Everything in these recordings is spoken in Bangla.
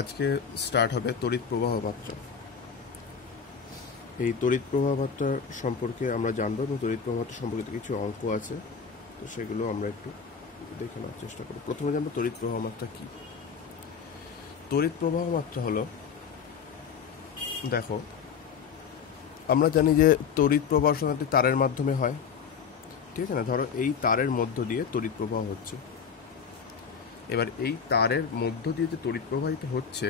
আজকে স্টার্ট হবে তড়িৎ প্রবাহ মাত্রা। এই তড়িৎ প্রবাহ মাত্রা সম্পর্কে আমরা জানবো এবং তড়িৎ প্রবাহ মাত্রা সম্পর্কিত কিছু অঙ্ক আছে, তো সেগুলো আমরা একটু দেখে নেওয়ার চেষ্টা করব। প্রথমে জানবো তড়িৎ প্রবাহ মাত্রা কি। তড়িৎ প্রবাহ মাত্রা হলো, দেখো আমরা জানি যে তড়িৎ প্রবাহ সাধারণত তারের মাধ্যমে হয়, ঠিক আছে না? ধরো এই তারের মধ্য দিয়ে তড়িৎ প্রবাহ হচ্ছে। এবার এই তারের মধ্য দিয়ে যে তড়িৎ প্রবাহিত হচ্ছে,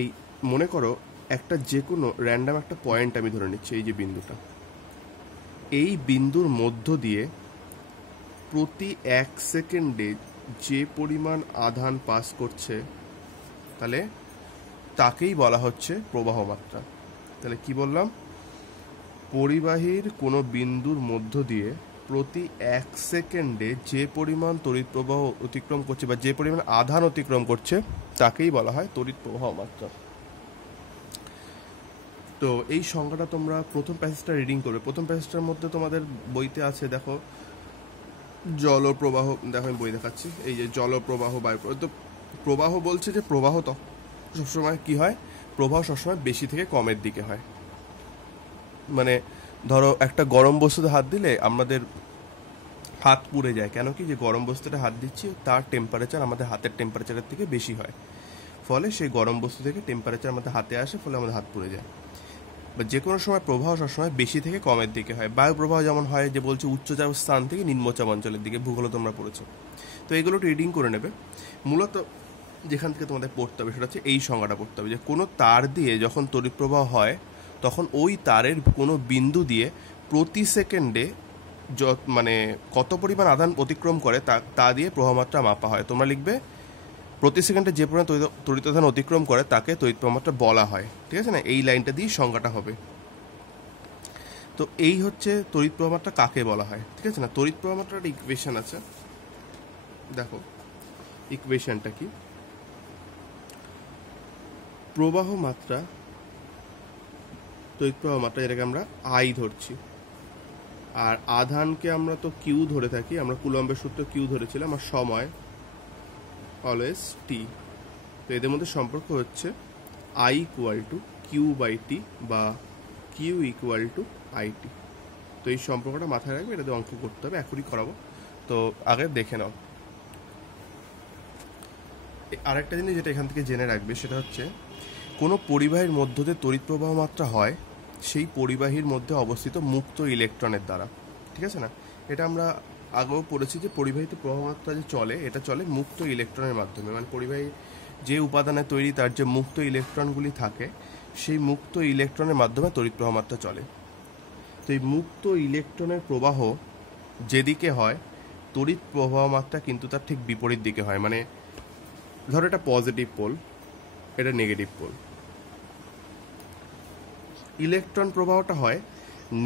এই মনে করো একটা যে কোনো র্যান্ডাম একটা পয়েন্ট আমি ধরে নিচ্ছি, এই যে বিন্দুটা, এই বিন্দুর মধ্য দিয়ে প্রতি 1 সেকেন্ডে যে পরিমাণ আধান পাস করছে, তাহলে তাকেই বলা হচ্ছে প্রবাহ মাত্রা। তাহলে কি বললাম? পরিবাহীর কোনো বিন্দুর মধ্য দিয়ে প্রতি 1 সেকেন্ডে যে পরিমাণ তড়িৎ প্রবাহ অতিক্রম করছে বা যে পরিমাণ আধান অতিক্রম করছে, তাকেই বলা হয় তড়িৎ প্রবাহ মাত্রা। তো এই সংখ্যাটা তোমরা প্রথম প্যাসেজটা রিডিং করবে। প্রথম প্যাসেজটার মধ্যে তোমাদের বইতে আছে, দেখো জলপ্রবাহ, দেখো আমি বই দেখাচ্ছি, এই যে জলপ্রবাহ, বায়ু তো প্রবাহ বলছে যে প্রবাহ তো সবসময় কি হয়, প্রবাহ সবসময় বেশি থেকে কমের দিকে হয়। মানে ধরো একটা গরম বস্তুতে হাত দিলে আমাদের হাত পুড়ে যায়, কেন কি? যে গরম বস্তুতে হাত দিচ্ছি তার টেম্পারেচার আমাদের হাতের টেম্পারেচারের থেকে বেশি হয়, ফলে সেই গরম বস্তু থেকে টেম্পারেচার আমাদের হাতে আসে, ফলে আমাদের হাত পুড়ে যায়। বা যে কোনো সময় প্রবাহ সবসময় বেশি থেকে কমের দিকে হয়। বায়ু প্রবাহ যেমন হয়, যে বলছে উচ্চচাপ স্থান থেকে নিম্নচাপ অঞ্চলের দিকে, ভূগোলে তোমরা পড়েছো। তো এগুলো রিডিং করে নেবে। মূলত যেখান থেকে তোমাদের পড়তে হবে সেটা হচ্ছে এই সংজ্ঞাটা পড়তে হবে, যে কোনো তার দিয়ে যখন তড়িৎ প্রবাহ হয়, তখন ওই তারের কোনো বিন্দু দিয়ে প্রতি সেকেন্ডে মানে কত পরিমাণ আধান অতিক্রম করে তা দিয়ে প্রবাহমাত্রা মাপা হয়। তোমরা লিখবে প্রতি সেকেন্ডে যে পরিমাণ তড়িৎ আধান অতিক্রম করে তাকে তড়িৎ প্রবাহমাত্রা বলা হয়, ঠিক আছে না? এই লাইনটা দিয়ে সংজ্ঞাটা হবে। তো এই হচ্ছে তড়িৎ প্রবাহমাত্রা কাকে বলা হয়, ঠিক আছে না? তড়িৎ প্রবাহমাত্রার একটা ইকুয়েশন আছে, দেখো ইকুয়েশনটা কি। প্রবাহ মাত্রা, তড়িৎ প্রবাহ মাত্রা, এটাকে আমরা আই ধরছি, আর আধানকে আমরা তো কিউ ধরে থাকি, আমরা কুলম্বের সূত্র কিউ ধরেছিলাম, আর সময় অলওয়েজ টি। তো এদের মধ্যে সম্পর্ক হচ্ছে I equal to Q by T বা কিউ ইকুয়াল টু আইটি। তো এই সম্পর্কটা মাথায় রাখবে, এটাতে অঙ্ক করতে হবে, এখনই করাবো। তো আগে দেখে নাও। আরেকটা জিনিস যেটা এখান থেকে জেনে রাখবে সেটা হচ্ছে, কোনো পরিবাহীর মধ্য দিয়ে তড়িৎ প্রবাহ মাত্রা হয় সেই পরিবাহীর মধ্যে অবস্থিত মুক্ত ইলেকট্রনের দ্বারা, ঠিক আছে না? এটা আমরা আগেও পড়েছি যে পরিবাহিত প্রবাহ মাত্রা যে চলে, এটা চলে মুক্ত ইলেকট্রনের মাধ্যমে। মানে পরিবাহী যে উপাদানে তৈরি, তার যে মুক্ত ইলেকট্রনগুলি থাকে, সেই মুক্ত ইলেকট্রনের মাধ্যমে তড়িৎ প্রবাহ মাত্রা চলে। তো এই মুক্ত ইলেকট্রনের প্রবাহ যেদিকে হয়, তড়িৎ প্রবাহ মাত্রা কিন্তু তার ঠিক বিপরীত দিকে হয়। মানে ধরো এটা পজিটিভ পোল, এটা নেগেটিভ পোল, ইলেকট্রন প্রবাহটা হয়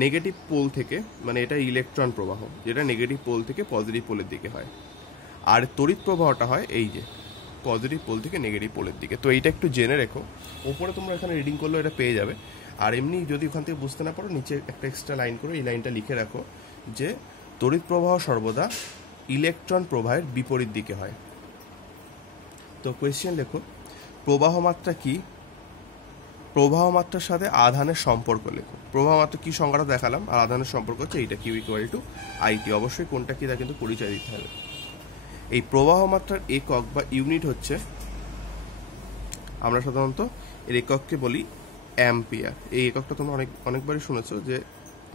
নেগেটিভ পোল থেকে, মানে এটা ইলেকট্রন প্রবাহ যেটা নেগেটিভ পোল থেকে পজিটিভ পোলের দিকে হয়। আর তড়িৎ প্রবাহটা হয় এই যে পজিটিভ পোল থেকে নেগেটিভ পোলের দিকে। তো এইটা একটু জেনে রেখো, ওপরে তোমরা এখানে রিডিং করলেও এটা পেয়ে যাবে। আর এমনি যদি ওখান থেকে বুঝতে না পারো, নিচে একটা এক্সট্রা লাইন করে এই লাইনটা লিখে রাখো, যে তড়িৎ প্রবাহ সর্বদা ইলেকট্রন প্রবাহের বিপরীত দিকে হয়। তো কোয়েশ্চেন লেখো, প্রবাহ মাত্রা কি? প্রবাহ মাত্রার সাথে আধানের সম্পর্ক লেখো। প্রবাহ মাত্রা কি সংজ্ঞাটা দেখালাম, আর আধানের সম্পর্ক হচ্ছে এইটা, কিউ ইকুয়াল টু আইটি। অবশ্যই কোনটা কি তা কিন্তু পরিচয় দিতে হবে। এই প্রবাহ মাত্রার একক বা ইউনিট হচ্ছে, আমরা সাধারণত এর একককে বলি অ্যাম্পিয়ার। এই এককটা তোমরা অনেকবারই শুনেছো, যে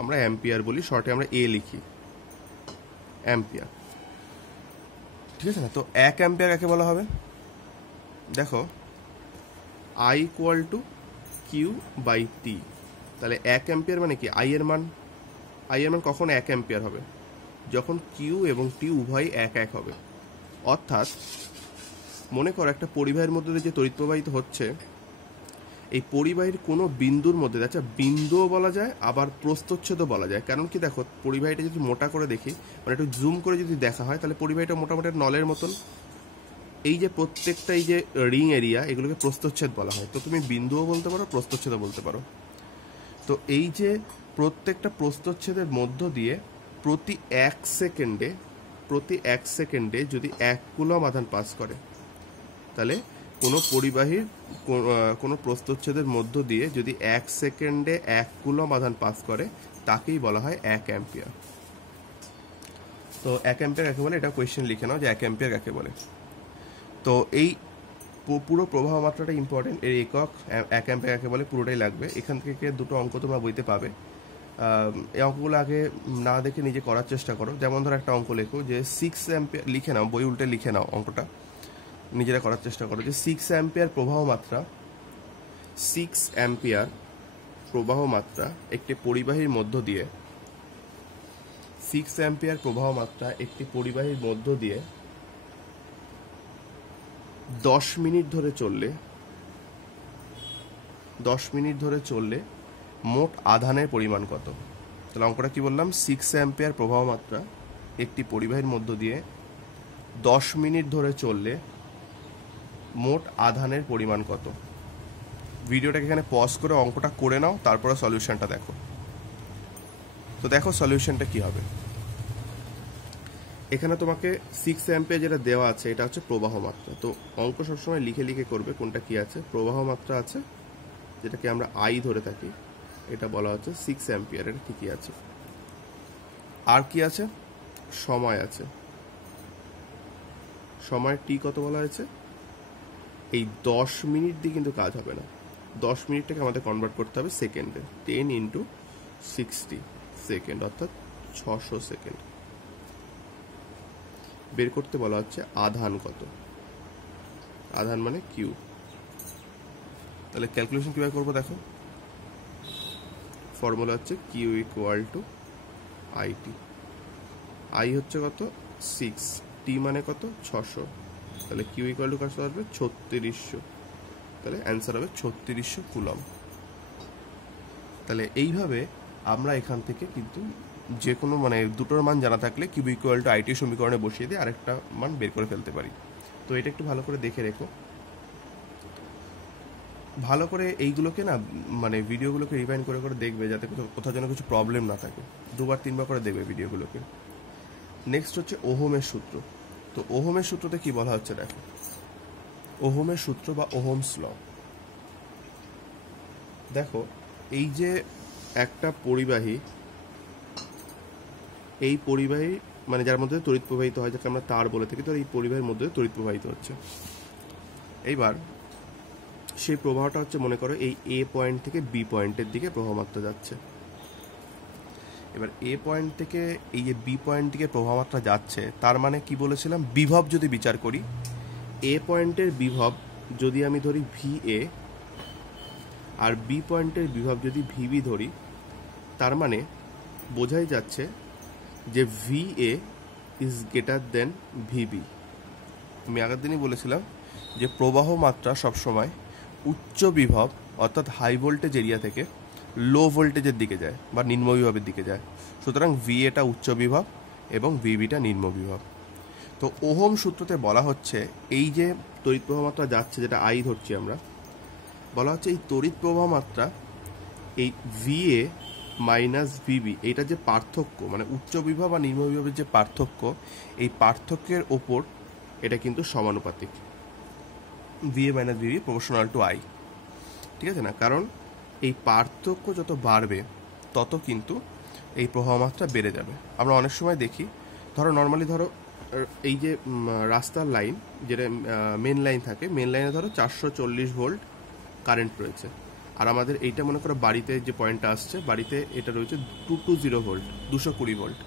আমরা অ্যাম্পিয়ার বলি, শর্টে আমরা এ লিখি, অ্যাম্পিয়ার, ঠিক আছে না? তো 1 অ্যাম্পিয়ার কাকে বলা হবে? দেখো I equal to Q by T. তাহলে 1 অ্যাম্পিয়ার মানে কি? আই এর মান কখন 1 অ্যাম্পিয়ার হবে? যখন কিউ এবং টি উভয় 1 হবে। অর্থাৎ মনে করো একটা পরিবাহীর মধ্যে যে তড়িৎ প্রবাহিত হচ্ছে, এই পরিবাহীর কোনো বিন্দুর মধ্যে, আচ্ছা বিন্দুও বলা যায় আবার প্রস্থচ্ছেদও বলা যায়। কারণ কি, দেখো পরিবাহীটা যদি মোটা করে দেখি, মানে একটু জুম করে যদি দেখা হয়, তাহলে পরিবাহীটা মোটামুটি নলের মতন। এই যে প্রত্যেকটা এই যে রিং এরিয়া, এগুলোকে প্রস্থচ্ছেদ বলা হয়। তো তুমি বিন্দুও বলতে পারো, প্রস্থচ্ছেদও বলতে পারো। তো এই যে প্রত্যেকটা প্রস্থচ্ছেদের মধ্য দিয়ে প্রতি 1 সেকেন্ডে যদি 1 কুলম্ব আধান পাস করে, তাহলে কোনো পরিবাহীর কোনো প্রস্থচ্ছেদের মধ্য দিয়ে যদি 1 সেকেন্ডে 1 কুলম্ব আধান পাস করে তাকেই বলা হয় 1 অ্যাম্পিয়ার। তো 1 অ্যাম্পিয়ার কাকে বলে, এটা কোয়েশ্চেন লিখে নাও যে 1 অ্যাম্পিয়ার কাকে বলে। তো এই পুরো প্রবাহ মাত্রাটা ইম্পর্টেন্ট, এর একক 1 অ্যাম্পিয়ার কাকে বলে পুরোটাই লাগবে। এখান থেকে দুটো অঙ্ক তোমরা বইতে পাবে, এই অঙ্কগুলো আগে না দেখে নিজে করার চেষ্টা করো। যেমন ধরো একটা অঙ্ক লেখো যে 6 অ্যাম্পিয়ার, লিখে নাও, বই উল্টে লিখে নাও, অঙ্কটা নিজেরা করার চেষ্টা করো যে 6 অ্যাম্পিয়ার প্রবাহ মাত্রা, 6 অ্যাম্পিয়ার প্রবাহ মাত্রা একটি পরিবাহীর মধ্য দিয়ে, 6 অ্যাম্পিয়ার প্রবাহ মাত্রা একটি পরিবাহীর মধ্য দিয়ে 10 মিনিট ধরে চললে, 10 মিনিট ধরে চললে মোট আধানের পরিমাণ কত? তাহলে অঙ্কটা কি বললাম, 6 অ্যাম্পিয়ার প্রবাহ মাত্রা একটি পরিবাহীর মধ্য দিয়ে 10 মিনিট ধরে চললে মোট আধানের পরিমাণ কত? ভিডিওটাকে এখানে পজ করে অঙ্কটা করে নাও, তারপরে সলিউশনটা দেখো। তো দেখো সলিউশনটা কি হবে। এখানে তোমাকে 6 অ্যাম্পিয়ার যেটা দেওয়া আছে এটা হচ্ছে প্রবাহ মাত্রা। তো অঙ্ক সবসময় লিখে লিখে করবে কোনটা কি আছে। প্রবাহ মাত্রা আছে, যেটাকে আমরা আই ধরে থাকি, এটা বলা হচ্ছে 6 অ্যাম্পিয়ারের, ঠিকই আছে। আর কি আছে, সময় আছে, সময় টি কত বলা হয়েছে, এই 10 মিনিট দিয়ে কিন্তু কাজ হবে না, 10 মিনিটটাকে আমাদের কনভার্ট করতে হবে সেকেন্ডে, 10 × 60 সেকেন্ড, অর্থাৎ 600 সেকেন্ড। বের করতে বলা হচ্ছে আধান কত, আধান মানে কিউ। তাহলে ক্যালকুলেশন কিভাবে করবো দেখো, ফর্মুলা হচ্ছে q equal to I t. I হচ্ছে কত 6, টি মানে কত 600, তাহলে কিউ ইকুয়াল টু কত আসবে 3600, তাহলে অ্যান্সার হবে 3600 কুলম্ব। তাহলে এইভাবে আমরা এখান থেকে কিন্তু যে কোনো মানে দুটোর মান জানা থাকলে কিউ ইকুয়াল টু আইটি সমীকরণে বসিয়ে দিয়ে আরেকটা মান বের করে ফেলতে পারি। তো এটা একটু ভালো করে দেখে রেখো, ভালো করে এইগুলোকে না মানে ভিডিওগুলোকে রিভাইন্ড করে করে দেখবে, যাতে কোথাও যেন কিছু প্রবলেম না থাকে। 2-3 বার করে দেখবে ভিডিওগুলোকে। নেক্সট হচ্ছে ওহমের সূত্র। তো ওহমের সূত্রতে কি বলা হচ্ছে দেখো, ওহমের সূত্র বা ওহমস ল। দেখো এই যে একটা পরিবাহী, এই পরিবাহী মানে যার মধ্যে তড়িৎ প্রবাহিত হয়, যাকে আমরা তার বলে থাকি, তো এই পরিবাহীর মধ্যে তড়িৎ প্রবাহিত হচ্ছে। এইবার সেই প্রবাহটা হচ্ছে মনে করো এই এ পয়েন্ট থেকে বি পয়েন্টের দিকে প্রবাহ মাত্রা যাচ্ছে। এবার এ পয়েন্ট থেকে এই যে বি পয়েন্ট দিকে প্রবাহ মাত্রা যাচ্ছে, তার মানে কি বলেছিলাম, বিভব যদি বিচার করি, এ পয়েন্টের বিভব যদি আমি ধরি ভি এ আর বি পয়েন্টের বিভব যদি ভিবি ধরি, তার মানে বোঝাই যাচ্ছে যে V A is greater than VB. আমি আগের দিনই বলেছিলাম যে প্রবাহ মাত্রা সবসময় উচ্চ বিভব অর্থাৎ হাই ভোল্টেজ এরিয়া থেকে লো ভোল্টেজের দিকে যায় বা নিম্ন বিভবের দিকে যায়। সুতরাং ভি এটা উচ্চ বিভব এবং ভিবিটা নিম্ন বিভব। তো ওহম সূত্রতে বলা হচ্ছে এই যে তড়িৎ প্রবাহ মাত্রা যাচ্ছে, যেটা আই ধরছি আমরা, বলা হচ্ছে এই তড়িৎ প্রবাহ মাত্রা এই ভি এ মাইনাস ভিবি, এইটা যে পার্থক্য মানে উচ্চ বিভব আর নিম্ন বিভবের যে পার্থক্য, এই পার্থক্যের ওপর এটা কিন্তু সমানুপাতিক, V A minus VB proportional to I, ঠিক আছে না? কারণ এই পার্থক্য যত বাড়বে তত কিন্তু এই প্রবাহ মাত্রা বেড়ে যাবে। আমরা অনেক সময় দেখি, ধরো নর্মালি ধরো এই যে রাস্তার লাইন, যেটা মেন লাইন থাকে, মেন লাইনে ধরো 440 ভোল্ট কারেন্ট রয়েছে, আর আমাদের এইটা মনে করো বাড়িতে যে পয়েন্টটা আসছে, বাড়িতে এটা রয়েছে 220 ভোল্ট, 220 ভোল্ট,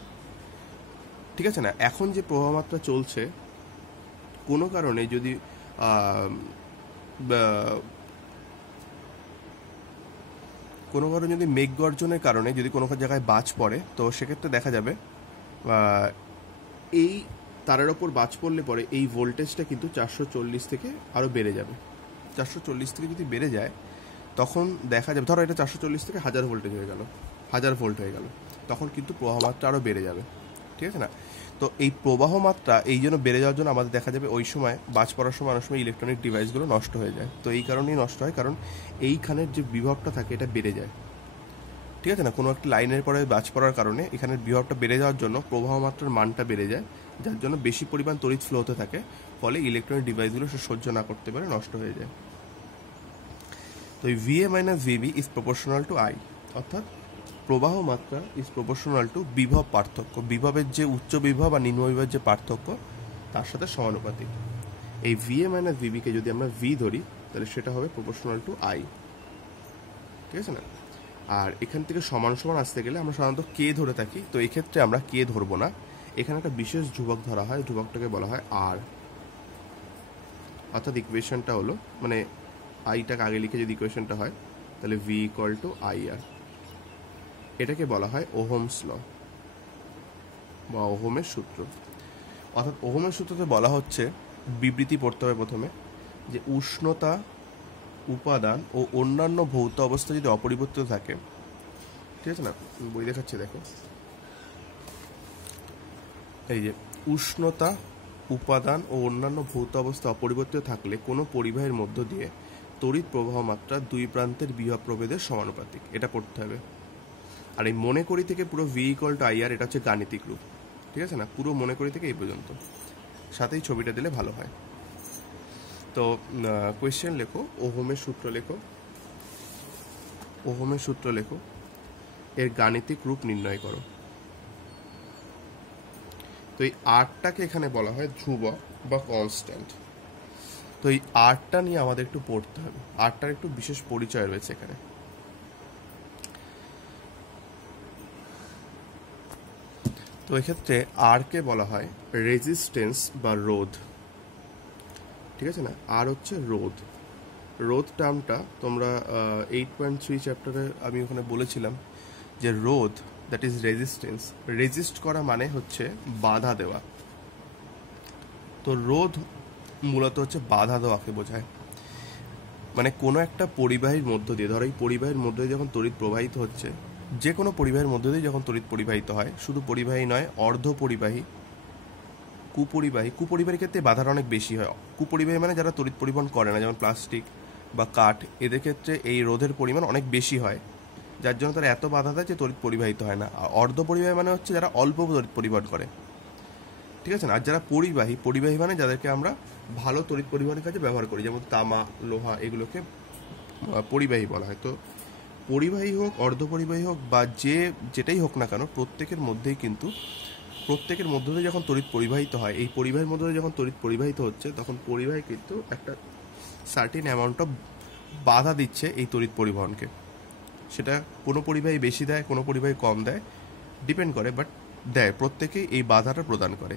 ঠিক আছে না? এখন যে প্রবাহ মাত্রা চলছে, কোনো কারণে যদি কোনো কারণে যদি মেঘ গর্জনের কারণে যদি কোনো জায়গায় বাজ পড়ে, তো সেক্ষেত্রে দেখা যাবে এই তারের ওপর বাজ পড়লে পরে এই ভোল্টেজটা কিন্তু 440 থেকে আরও বেড়ে যাবে। 440 থেকে যদি বেড়ে যায়, তখন দেখা যাবে, ধরো এটা 440 থেকে 1000 ভোল্টেজ হয়ে গেল, 1000 ভোল্ট হয়ে গেল, তখন কিন্তু প্রবাহ মাত্রা আরও বেড়ে যাবে, ঠিক আছে না? তো এই প্রবাহ মাত্রা এই জন্য বেড়ে যাওয়ার জন্য আমাদের দেখা যাবে ওই সময় বাজ পড়ার সময় অনেক সময় ইলেকট্রনিক ডিভাইসগুলো নষ্ট হয়ে যায়। তো এই কারণেই নষ্ট হয়, কারণ এইখানের যে বিভবটা থাকে এটা বেড়ে যায়, ঠিক আছে না? কোনো একটা লাইনের পরে বাজ পড়ার কারণে এখানের বিভবটা বেড়ে যাওয়ার জন্য প্রবাহ মাত্রার মানটা বেড়ে যায়, যার জন্য বেশি পরিমাণ তড়িৎ ফ্লো হতে থাকে, ফলে ইলেকট্রনিক ডিভাইসগুলো সে সহ্য না করতে পারে, নষ্ট হয়ে যায়। তো এই VA minus VB is proportional to I, অর্থাৎ প্রবাহ মাত্রা ইজ প্রপোর্শনাল টু বিভব পার্থক্য, বিভবের যে উচ্চ বিভব আর নিম্ন বিভবের যে পার্থক্য তার সাথে সমানুপাতিক। এই VA মাইনাস VB কে যদি আমরা V ধরি তাহলে সেটা হবে প্রপোর্শনাল টু I, ঠিক আছে না? আর এখান থেকে সমান সমান আসতে গেলে আমরা সাধারণত কে ধরে থাকি, তো এক্ষেত্রে আমরা কে ধরবো না, এখানে একটা বিশেষ ধ্রুবক ধরা হয়, ধ্রুবকটাকে বলা হয় R। অর্থাৎ ইকুয়েশনটা হলো, মানে আইটাকে আগে লিখে যদি ইকুয়েশনটা হয় তাহলে V ইকুয়াল টু IR। এটাকে বলা হয় ওহমস ল বা ওহমের সূত্র। অর্থাৎ ওহমের সূত্রতে বলা হচ্ছে, বিবৃতি পড়তে হবে প্রথমে, যে উষ্ণতা, উপাদান ও অন্যান্য ভৌত অবস্থা যদি অপরিবর্তিত থাকে, ঠিক আছে না, বই দেখাচ্ছি দেখো, এই যে উষ্ণতা, উপাদান ও অন্যান্য ভৌত অবস্থা অপরিবর্তিত থাকলে কোনো পরিবাহের মধ্য দিয়ে তড়িৎ প্রবাহ মাত্রা দুই প্রান্তের বিভব প্রভেদের সমানুপাতিক, এটা পড়তে হবে। আর এই মনে করি থেকে পুরো V ইকুয়াল টু IR, এটা হচ্ছে গাণিতিক রূপ, ঠিক আছে না? পুরো মনে করি থেকে এই পর্যন্ত, সাথেই ছবিটা দিলে ভালো হয়। তো কোয়েশ্চেন লেখো, ওহমের সূত্র লেখো, ওহমের সূত্র লেখো, এর গাণিতিক রূপ নির্ণয় করো। তো এই আরটাকে এখানে বলা হয় ধ্রুবক বা কনস্ট্যান্ট। তো এই আরটা নিয়ে আমাদের একটু পড়তে হবে, আরটার একটু বিশেষ পরিচয় রয়েছে এখানে। তো এক্ষেত্রে আরকে বলা হয় রেজিস্ট্যান্স বা রোধ, ঠিক আছে না? আর হচ্ছে রোধ। রোধ টার্মটা তোমরা 8.3 চ্যাপ্টারে আমি ওখানে বলেছিলাম যে রোধ, দ্যাট ইজ রেজিস্ট্যান্স, রেজিস্ট করা মানে হচ্ছে বাধা দেওয়া। তো রোধ মূলত হচ্ছে বাধা দেওয়াকে বোঝায়। মানে কোনো একটা পরিবাহীর মধ্য দিয়ে, ধরো এই পরিবাহীর মধ্য দিয়ে যখন তড়িৎ প্রবাহিত হচ্ছে, যে কোনো পরিবাহীর মধ্য দিয়ে যখন তড়িৎ পরিবাহিত হয়, শুধু পরিবাহী নয়, অর্ধ পরিবাহী, কুপরিবাহীর ক্ষেত্রে বাধাটা অনেক বেশি হয়। কুপরিবাহী মানে যারা তড়িৎ পরিবহন করে না, যেমন প্লাস্টিক বা কাঠ, এদের ক্ষেত্রে এই রোধের পরিমাণ অনেক বেশি হয়, যার জন্য তারা এত বাধা দেয় যে তড়িৎ পরিবাহিত হয় না। আর অর্ধ পরিবাহী মানে হচ্ছে যারা অল্প তড়িৎ পরিবহন করে, ঠিক আছে না? আর যারা পরিবাহী মানে যাদেরকে আমরা ভালো তড়িৎ পরিবহনের কাজে ব্যবহার করি, যেমন তামা, লোহা, এগুলোকে পরিবাহী বলা হয়। তো পরিবাহী হোক, অর্ধ পরিবাহী হোক বা যেটাই হোক না কেন, প্রত্যেকের মধ্যেই কিন্তু, প্রত্যেকের মধ্য দিয়ে যখন তড়িৎ পরিবাহিত হয়, এই পরিবাহীর মধ্যে দিয়ে যখন তড়িৎ পরিবাহিত হচ্ছে, তখন পরিবাহী কিন্তু একটা সার্টেন অ্যামাউন্ট অফ বাধা দিচ্ছে এই তড়িৎ পরিবহনকে। সেটা কোনো পরিবাহী বেশি দেয়, কোনো পরিবাহী কম দেয়, ডিপেন্ড করে, বাট দেয়, প্রত্যেকেই এই বাধাটা প্রদান করে।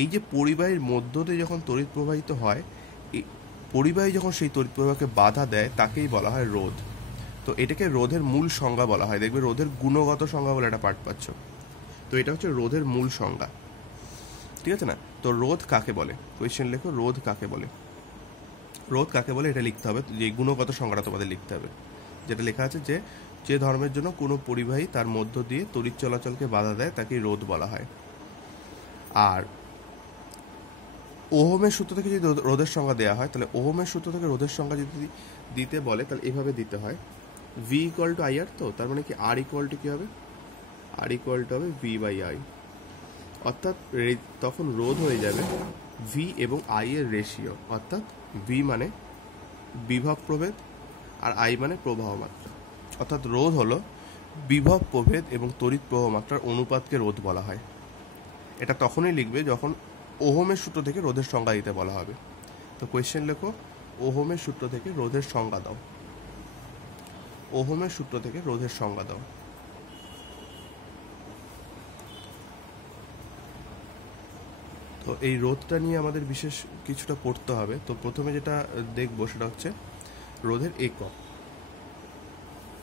এই যে পরিবাহীর মধ্য দিয়ে যখন তড়িৎ প্রবাহিত হয়, এই পরিবাহী যখন সেই তড়িৎ প্রবাহকে বাধা দেয়, তাকেই বলা হয় রোধ। তো এটাকে রোধের মূল সংজ্ঞা বলা হয়। দেখবে রোধের গুণগত সংজ্ঞা বলে একটা পাঠ পাচ্ছ, তো এটা হচ্ছে রোধের মূল সংজ্ঞা, ঠিক আছে না? তো রোধ কাকে বলে, কোয়েশ্চেন লেখো, রোধ কাকে বলে। রোধ কাকে বলে এটা লিখতে হবে, যে গুণগত সংজ্ঞাটা তোমাদের লিখতে হবে, যেটা লেখা আছে যে ধর্মের জন্য কোনো পরিবাহী তার মধ্য দিয়ে তড়িৎ চলাচলকে বাধা দেয় তাকে রোধ বলা হয়। আর ওহমের সূত্র থেকে যদি রোধের সংজ্ঞা দেওয়া হয়, তাহলে ওহমের সূত্র থেকে রোধের সংজ্ঞা যদি দিতে বলে, তাহলে এভাবে দিতে হয়, V ইকুয়াল টু IR। তো তার মানে কি R ইকুয়াল টু কি হবে, R ইকুয়াল টু হবে V বাই I। অর্থাৎ তখন রোধ হয়ে যাবে V এবং I এর রেশিও, অর্থাৎ V মানে বিভব প্রভেদ আর I মানে প্রবাহ মাত্রা। অর্থাৎ রোধ হলো বিভব প্রভেদ এবং তড়িৎ প্রবাহ মাত্রার অনুপাতকে রোধ বলা হয়। এটা তখনই লিখবে যখন ওহমের সূত্র থেকে রোধের সংজ্ঞা দিতে বলা হবে। তো কোয়েশ্চেন লেখো, ওহমের সূত্র থেকে রোধের সংজ্ঞা দাও, ওহমের সূত্র থেকে রোধের সংজ্ঞা দাও। তো এই রোধটা নিয়ে আমাদের বিশেষ কিছুটা পড়তে হবে। তো প্রথমে যেটা দেখবো সেটা হচ্ছে রোধের একক।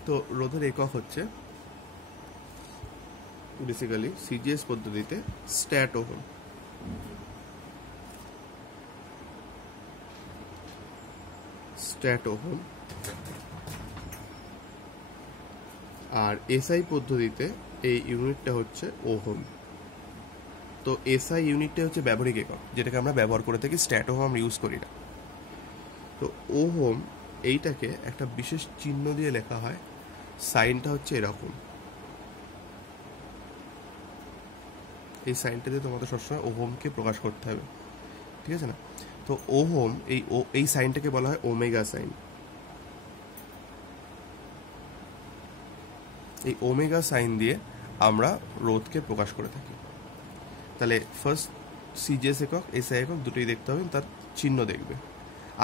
তো রোধের একক হচ্ছে বেসিক্যালি সিজিএস পদ্ধতিতে স্ট্যাট ওহম। আর এসআই পদ্ধতিতে এই ইউনিটটা হচ্ছে ওহম। তো এসআই ইউনিটটা হচ্ছে ব্যবহারিক একক, যেটাকে আমরা ব্যবহার করে থাকি, স্ট্যাট ওহম আমরা ইউজ করি না। তো ওহম এইটাকে একটা বিশেষ চিহ্ন দিয়ে লেখা হয়, সাইনটা হচ্ছে এরকম, এই সাইনটা দিয়ে তোমাদের সবসময় ওহমকে প্রকাশ করতে হবে, ঠিক আছে না? তো ওহম এই সাইনটাকে বলা হয় ওমেগা সাইন। এই ওমেগা সাইন দিয়ে আমরা রোধকে প্রকাশ করে থাকি। তাহলে ফার্স্ট সিজিএস একক এসআই একক দুটোই দেখতে হবে, তার চিহ্ন দেখবে।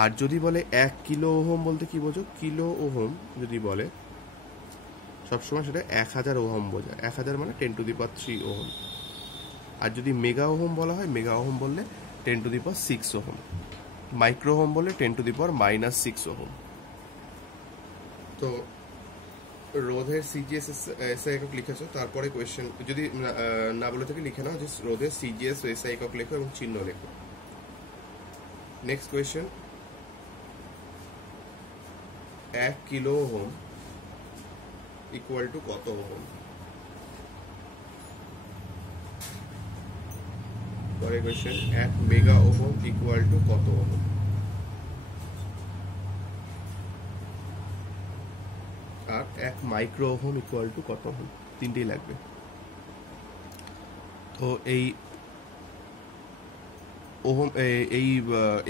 আর যদি বলে 1 কিলো ওহম বলতে কি বোঝো, কিলো ওহম যদি বলে সবসময় সেটা 1000 ওহম বোঝায়। 1000 মানে 10⁻³ ওহম। আর যদি মেগা ওহম বলা হয়, মেগা ওহম বললে 10⁻6 ওহম। মাইক্রো ওহম বললে 10⁻⁻6 ওহম। তো রোধের সিজিএস এসআই একক লিখেছো, তারপরে কোয়েশ্চেন যদি না বলে থাকে লিখে নাও যে রোধের সিজিএস এসআই একক লেখো এবং চিহ্ন লেখো। Next question, 1 kilo ohm equal to কত ওহম? পরের question, 1 mega ohm equal to কত ওহম? আর 1 মাইক্রো ওহম ইকুয়াল টু কত ওহম? তিনটেই লাগবে। তো এই ওহম এই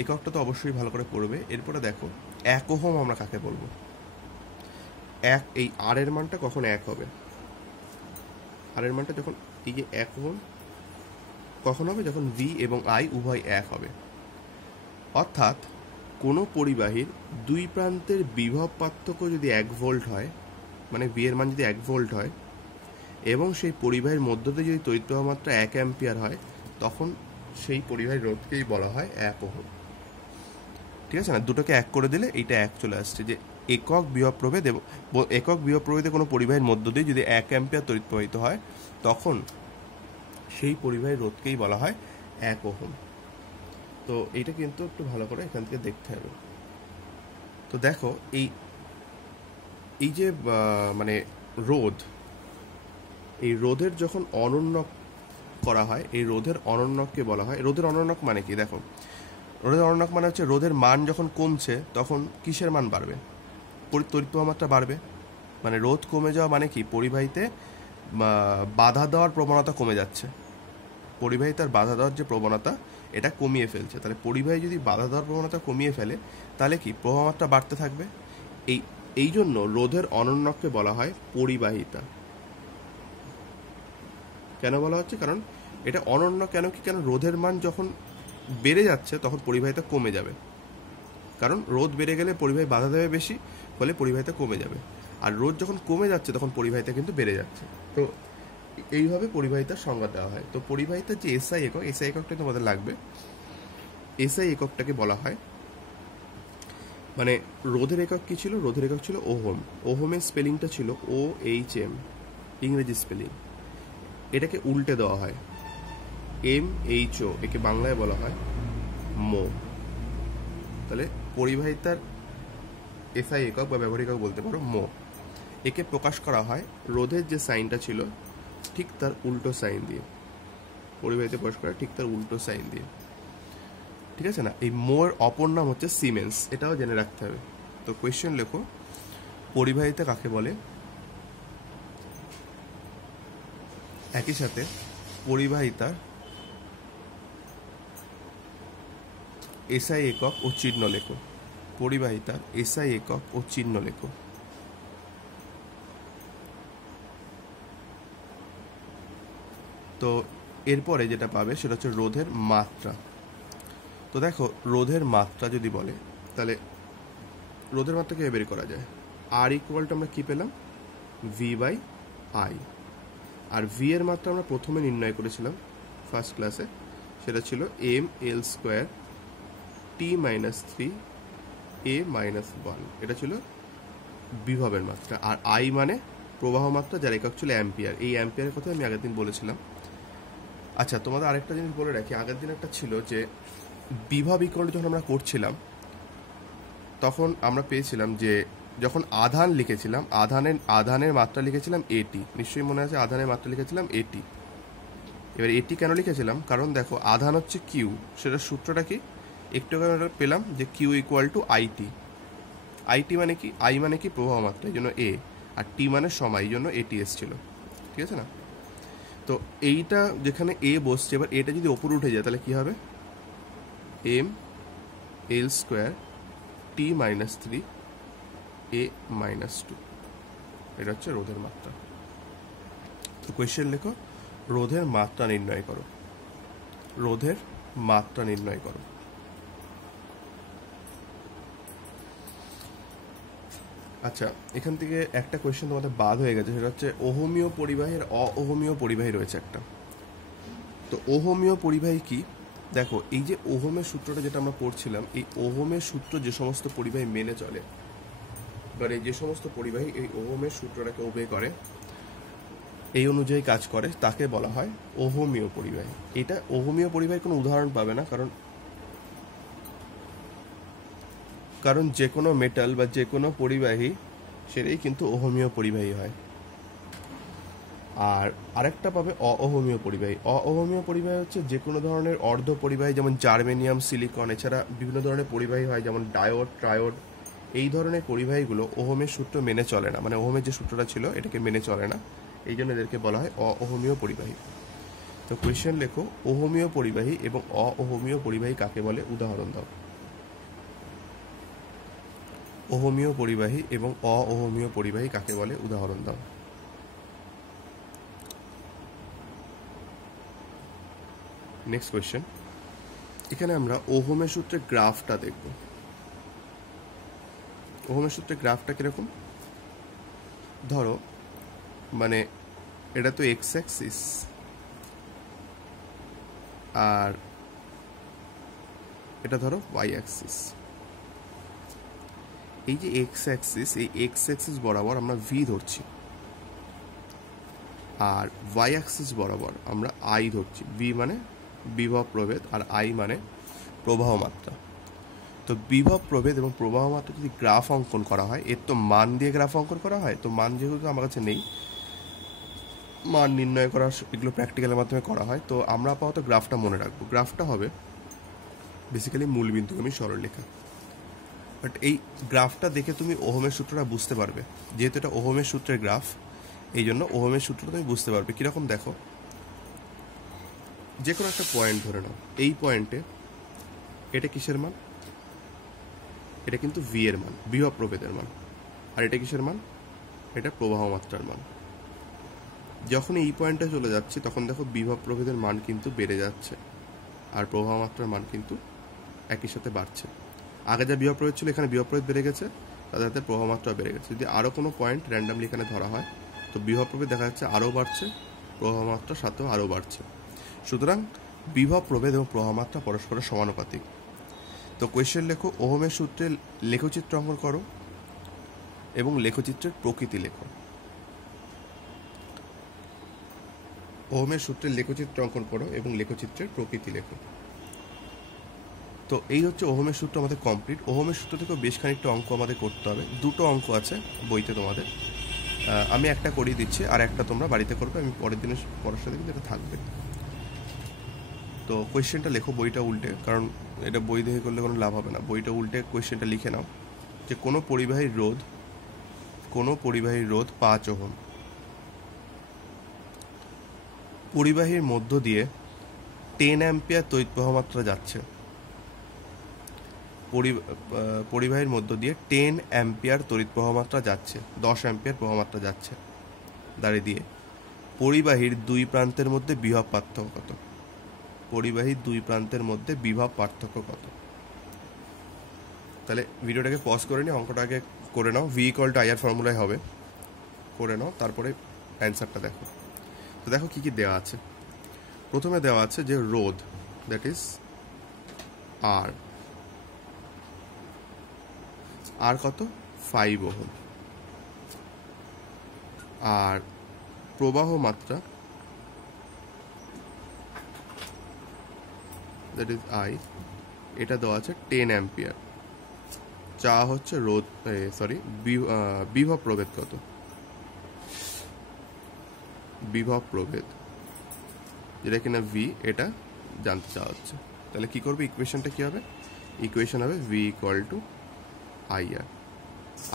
এককটা তো অবশ্যই ভালো করে পড়বে। এরপরে দেখো 1 ওহম আমরা কাকে বলবো? এই আর এর মানটা কখন 1 হবে? আর এর মানটা যখন এই যে 1 ওহম কখন হবে? যখন ভি এবং আই উভয় 1 হবে। অর্থাৎ কোনো পরিবাহীর দুই প্রান্তের বিভব পার্থক্য যদি 1 ভোল্ট হয়, মানে ভি এর মান যদি 1 ভোল্ট হয় এবং সেই পরিবাহীর মধ্য দিয়ে যদি তড়িৎ প্রবাহ মাত্রা 1 অ্যাম্পিয়ার হয়, তখন সেই পরিবাহীর রোধকেই বলা হয় 1 ওহম। ঠিক আছে না? দুটোকে 1 করে দিলে এইটা 1 চলে আসছে। যে একক বিভব প্রভেদে কোনো পরিবাহীর মধ্য দিয়ে যদি 1 অ্যাম্পিয়ার তড়িৎ প্রবাহিত হয়, তখন সেই পরিবাহীর রোধকেই বলা হয় 1 ওহম। তো এইটা কিন্তু একটু ভালো করে এখান থেকে দেখতে হবে। তো দেখো এই যে মানে রোধ, এই রোধের যখন অনন্যক করা হয়, এই রোধের অনন্যককে বলা হয়, রোধের অনন্যক মানে কি? দেখো, রোধের অনন্যক মানে হচ্ছে রোধের মান যখন কমছে তখন কিসের মান বাড়বে? তড়িৎ প্রবাহ মাত্রা বাড়বে। মানে রোধ কমে যাওয়া মানে কি? পরিবাহীতে বাধা দেওয়ার প্রবণতা কমে যাচ্ছে। পরিবাহী তার বাধা দেওয়ার যে প্রবণতা, এটা কমিয়ে ফেলছে। তাহলে পরিবাহী যদি বাধা দেওয়ার প্রবণতা কমিয়ে ফেলে, তাহলে কি প্রবাহ মাত্রা বাড়তে থাকবে। এই জন্য রোধের অনন্যককে বলা হয় পরিবাহিতা। কেন বলা হচ্ছে? কারণ এটা অনন্য। কেন রোধের মান যখন বেড়ে যাচ্ছে তখন পরিবাহিতা কমে যাবে। কারণ রোধ বেড়ে গেলে পরিবাহী বাধা দেবে বেশি, ফলে পরিবাহিতা কমে যাবে। আর রোধ যখন কমে যাচ্ছে তখন পরিবাহিতা কিন্তু বেড়ে যাচ্ছে। তো এইভাবে পরিবাহিতার সংজ্ঞা দেওয়া হয়। তো পরিবাহিতার যে এসআই এককটা তোমাদের লাগবে। এসআই এককটাকে বলা হয়, মানে রোধের একক কি ছিল? রোধের একক ছিল ওহম। ওহমের স্পেলিংটা ছিল OHM, ইংরেজি স্পেলিং। এটাকে উল্টে দেওয়া হয় MHO, একে বাংলায় বলা হয় মো। তাহলে পরিবাহিতার এসআই একক বা ব্যবহারিক একক বলতে পারো মো। একে প্রকাশ করা হয় রোধের যে সাইনটা ছিল ঠিক তার উল্টো সাইন দিয়ে। পরিবাহিতা প্রকাশ করা ঠিক তার উল্টো সাইন দিয়ে। ঠিক আছে না? এই মোর অপর নাম হচ্ছে সিমেন্স, এটাও জেনে রাখতে হবে। তো কোয়েশ্চেন লেখো, পরিবাহিতা কাকে বলে? একই সাথে পরিবাহিতার এসআই একক ও চিহ্ন লেখো। পরিবাহিতার এসআই একক ও চিহ্ন লেখো। তো এরপরে যেটা পাবে সেটা হচ্ছে রোধের মাত্রা। তো দেখো, রোধের মাত্রা যদি বলে, তাহলে রোধের মাত্রা কিভাবে বের করা যায়? আর ইকুয়াল টু আমরা কি পেলাম? V/I। আর ভি এর মাত্রা আমরা প্রথমে নির্ণয় করেছিলাম ফার্স্ট ক্লাসে, সেটা ছিল mL² T-3 A-1। এটা ছিল বিভবের মাত্রা। আর আই মানে প্রবাহ মাত্রা, যার একক ছিল অ্যাম্পিয়ার। এই অ্যাম্পিয়ারের কথা আমি আগের দিন বলেছিলাম। আচ্ছা, তোমাদের আরেকটা জিনিস বলে রাখি, আগের দিন একটা ছিল যে বিভব ইকুয়াল যখন আমরা করছিলাম তখন আমরা পেয়েছিলাম যে যখন আধান লিখেছিলাম, আধানের মাত্রা লিখেছিলাম এটি। নিশ্চয়ই মনে আছে আধানের মাত্রা লিখেছিলাম এটি। এবার এটি কেন লিখেছিলাম? কারণ দেখো, আধান হচ্ছে কিউ, সেটার সূত্রটা কি একটু পেলাম যে q equal to I t. I t মানে কি? আই মানে কি? প্রবাহ মাত্রা, এই জন্য এ। আর টি মানে সময়, এই জন্য এটি এসছিল। ঠিক আছে না? তো এইটা যেখানে এ বসছে, এবার এটা যদি ওপরে উঠে যায় তাহলে কি হবে? এম এল স্কোয়ার টি মাইনাস 3 এ মাইনাস 2, এটা হচ্ছে রোধের মাত্রা। তো কোয়েশ্চেন লেখো রোধের মাত্রা নির্ণয় করো, রোধের মাত্রা নির্ণয় করো। আচ্ছা, এখান থেকে একটা কোয়েশ্চেন তোমাদের বাদ হয়ে গেছে, সেটা হচ্ছে ওহমীয় পরিবাহী আর অওহমীয় পরিবাহী রয়েছে একটা। তো ওহমীয় পরিবাহী কি? দেখো, এই যে ওহমের সূত্রটা যেটা আমরা পড়ছিলাম, এই ওহমের সূত্র যে সমস্ত পরিবাহী মেনে চলে, মানে যে সমস্ত পরিবাহী এই ওহমের সূত্রটাকে ওবে করে, এই অনুযায়ী কাজ করে, তাকে বলা হয় ওহমীয় পরিবাহী। এটা ওহমীয় পরিবাহীর কোনো উদাহরণ পাবে না, কারণ যে কোনো মেটাল বা যে কোনো পরিবাহী সেটাই কিন্তু ওহমীয় পরিবাহী হয়। আর আরেকটা পাবে অওহমীয় পরিবাহী। অওহমীয় পরিবাহী হচ্ছে যে কোনো ধরনের অর্ধ পরিবাহী, যেমন জার্মেনিয়াম, সিলিকন, এছাড়া বিভিন্ন ধরনের পরিবাহী হয় যেমন ডায়োড, ট্রায়োড। এই ধরনের পরিবাহীগুলো ওহমের সূত্র মেনে চলে না, মানে ওহমের যে সূত্রটা ছিল এটাকে মেনে চলে না, এই জন্য এদেরকে বলা হয় অওহমীয় পরিবাহী। তো কোয়েশ্চেন লেখো ওহমীয় পরিবাহী এবং অওহমীয় পরিবাহী কাকে বলে, উদাহরণ দাও। ওহমীয় পরিবাহী এবং অওহমীয় পরিবাহী কাকে বলে, উদাহরণ দাও। নেক্সট কোয়েশ্চেন, এখানে আমরা ওহমের সূত্রের গ্রাফটা দেখব। ওহমের সূত্রের গ্রাফটা কিরকম? ধরো, মানে এটা তো এক্স অ্যাক্সিস আর এটা ধরো ওয়াই অ্যাক্সিস। এই যে এক্স অ্যাক্সিস, এই এক্স অ্যাক্সিস বরাবর আমরা ভি ধরছি, আর ওয়াই অ্যাক্সিস বরাবর আমরা আই ধরছি। ভি মানে বিভব প্রভেদ আর আই মানে প্রবাহ মাত্রা। তো বিভব প্রভেদ এবং প্রবাহ মাত্রা যদি গ্রাফ অঙ্কন করা হয়, এর তো মান দিয়ে গ্রাফ অঙ্কন করা হয়, তো মান যেহেতু আমার কাছে নেই, মান নির্ণয় করা এগুলো প্র্যাকটিক্যালের মাধ্যমে করা হয়, তো আমরা আপাতত গ্রাফটা মনে রাখবো। গ্রাফটা হবে বেসিক্যালি মূলবিন্দুগামী সরলরেখা। বাট এই গ্রাফটা দেখে তুমি ওহমের সূত্রটা বুঝতে পারবে, যেহেতু এটা ওহমের সূত্রের গ্রাফ, এই জন্য ওহমের সূত্রটা তুমি বুঝতে পারবে। কীরকম দেখো, যে কোনো একটা পয়েন্ট ধরে নাও, এই পয়েন্টে এটা কিসের মান? এটা কিন্তু ভি এর মান, বিভব প্রভেদের মান। আর এটা কিসের মান? এটা প্রবাহ মাত্রার মান। যখন এই পয়েন্টে চলে যাচ্ছে তখন দেখো বিভব প্রভেদের মান কিন্তু বেড়ে যাচ্ছে, আর প্রবাহ মাত্রার মান কিন্তু একই সাথে বাড়ছে। আগে যা বিভব প্রভেদ ছিল, এখানে বিভব প্রভেদ বেড়ে গেছে, তাদের সাথে প্রবাহ মাত্রা বেড়ে গেছে। যদি আরও কোনো পয়েন্ট র্যান্ডামলি এখানে ধরা হয়, তো বিভব প্রভেদ দেখা যাচ্ছে আরও বাড়ছে, প্রবাহ মাত্রার সাথেও আরও বাড়ছে। সুতরাং বিভব প্রভেদ এবং প্রবাহ মাত্রা পরস্পরের সমানুপাতিক। তো কোয়েশ্চেন লেখো ওহমের সূত্রের লেখচিত্র অঙ্কন করো এবং লেখচিত্রের প্রকৃতি লেখো। ওহমের সূত্রের লেখচিত্র অঙ্কন করো এবং লেখচিত্রের প্রকৃতি লেখো। তো এই হচ্ছে ওহমের সূত্র আমাদের কমপ্লিট। ওহমের সূত্র থেকেও বেশ খানিকটা অঙ্ক আমাদের করতে হবে, দুটো অঙ্ক আছে বইতে তোমাদের, আমি একটা করিয়ে দিচ্ছি আর একটা তোমরা বাড়িতে করবে, আমি পরের দিনের পড়ার সাথে কিন্তু এটা থাকবে। তো কোয়েশ্চেনটা লেখো বইটা উল্টে, কারণ এটা বই দেখে করলে কোনো লাভ হবে না। বইটা উল্টে কোয়েশ্চেনটা লিখে নাও যে কোনো পরিবাহীর রোধ 5 ওহম, পরিবাহীর মধ্য দিয়ে 10 অ্যাম্পিয়ার তড়িৎ প্রবাহ মাত্রা যাচ্ছে। পরিবাহীর মধ্য দিয়ে 10 অ্যাম্পিয়ার তড়িৎ প্রবাহ মাত্রা যাচ্ছে, 10 অ্যাম্পিয়ার প্রবাহ মাত্রা যাচ্ছে দাঁড়িয়ে দিয়ে। পরিবাহীর দুই প্রান্তের মধ্যে বিভব পার্থক্য কত? পরিবাহীর দুই প্রান্তের মধ্যে বিভব পার্থক্য কত? তাহলে ভিডিওটাকে পজ করে নিয়ে অঙ্কটা আগে করে নাও, ভি ইকুয়াল টু আইআর ফর্মুলায় হবে, করে নাও, তারপরে অ্যান্সারটা দেখো। তো দেখো কি কি দেওয়া আছে। প্রথমে দেওয়া আছে যে রোধ, দ্যাট ইজ আর কত? 5 ওহম। আর প্রবাহ মাত্রা, দ্যাট ইজ আই, এটা দেওয়া আছে 10 অ্যাম্পিয়ার। চা হচ্ছে রোধ, বিভব প্রভেদ কত? বিভব প্রভেদ যেটা কিনা ভি, এটা জানতে চাওয়া হচ্ছে। তাহলে কি করবে, ইকুয়েশনটা কি হবে? ইকুয়েশন হবে V equal to I R.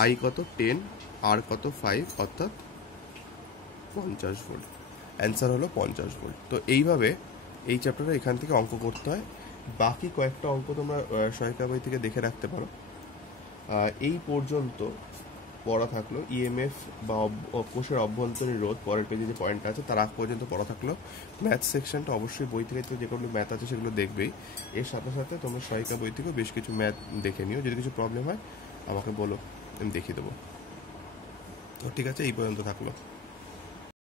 I কত? 10, আর কত? 5, অর্থাৎ 50 ভোল্ট। অ্যান্সার হলো 50 ভোল্ট। তো এইভাবে এই চ্যাপ্টারে এখান থেকে অঙ্ক করতে হয় বাকি কয়েকটা অঙ্ক তোমরা সহায়িকা বই থেকে দেখে রাখতে পারো। এই পর্যন্ত পড়া থাকলো ইএমএফ বা কোষের অভ্যন্তরীণ রোধ, পরের পেজে যে পয়েন্ট আছে তার আগ পর্যন্ত পড়া থাকলো। ম্যাথ সেকশনটা অবশ্যই বই থেকে তো যেগুলো ম্যাথ আছে সেগুলো দেখবেই, এর সাথে সাথে তোমরা সহায়িকা বই থেকেও বেশ কিছু ম্যাথ দেখে নিও, যদি কিছু প্রবলেম হয় আমাকে বলো, আমি দেখিয়ে দেবো। তো ঠিক আছে, এই পর্যন্ত থাকলো।